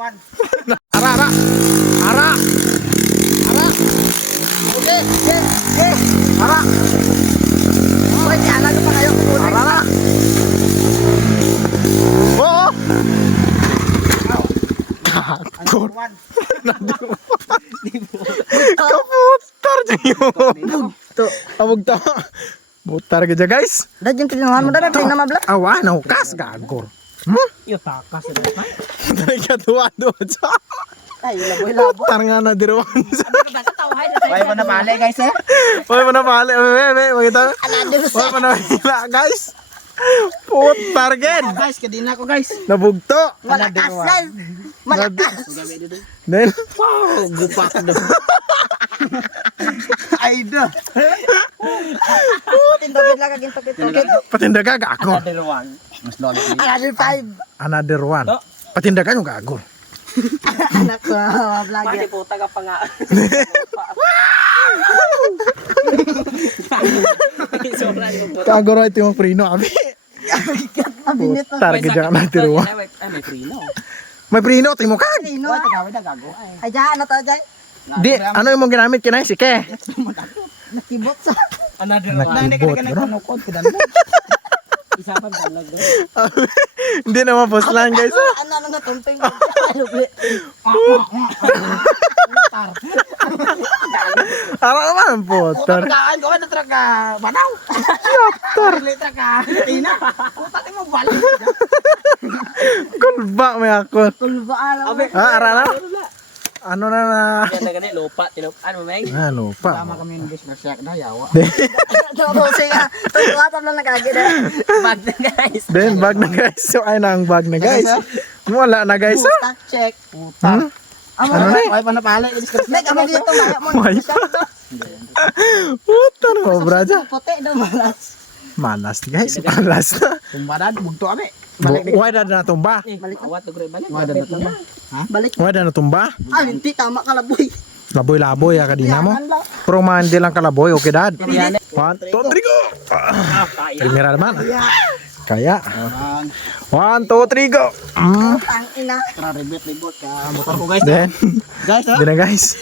Ara, ara. Ara. Ara. Okay, okay. Ara. Okay, kaya lang pa kayo. Ara na. Oo. Kakor. Kaputar dyan yun. Awag ta. Butar ka dyan guys. Dad yung pinuhan mo dad, tingnan mabla. Awa, nahukas gagor. Iyo takas na pa. Dari ka tuwa-tuwa dyan. Ay, laboy-labo. Tar nga na diruan. Why mo na pala guys eh? Wala pa na pala. Makita. Another Wala pa na pala guys. Putar gen. Guys, kadina ko guys. Nabugto. Malakas guys. Malakas. Then. Wow, gupak do. Ay do. Tindogin lang kaging pagkitogin. Patinda ka gagor. Another one. Mas lolo. Another 5. Another one. Patinda ka yung gagor. Anak ko, vlog Pwede yan. puta ka pa nga. Kagor ito yung prino. Abi. Mabinit na. Putar ka dyan na diruan. Ay, may prino. May prino. Tingmo ka. Sino? Wala tagawin na gago. Ay, dyan, ano to, dyan? Di. Ano yung mong ginamit kinay? Sike. Nakibot sa... Another Nakibot, one. Hindi ka bro. nagkanukod. Kudan mo. Isa pa dalag do. Hindi na mapos lang guys. Ano na tumping? Ara naman putar. Kaan ko na traga. Banaw. Putar. Litra ka. Ina. Puta ti mo balik. Kulba may akon. Tulba alam mo. Ara na. Ano na na. Yan na ganit lupa. Ano may? Ano pa. Tama kami ng disgrasya na yawa. Tubusin ka. Tulba lang nagagin eh. Bag na guys. Then bag na guys. So ay na ang bag na guys. Wala na guys. Stock check. Hmm? Amo Ano na. na? Ay pa na pala. Nek, amo dito maya mo. May Putar mo braja. Puti daw malas. Malas guys. Malas na. Kumbadan bugto kami. Wala na tumba. Balik. Awat to balik. Wala na tama. Ha? Balik. Wala na tumba. Ah, hindi tama ka laboy. Laboy-laboy ya kadina mo. Yan lang. Pero mandi lang kalaboy. Okay dad. Yan. 1, 2, 3 go. Primera naman. Kaya. 1, 2, 3 go. Tang ina. Tara ribet libot ka. Motor ko guys. Then. Guys ha. Then na guys.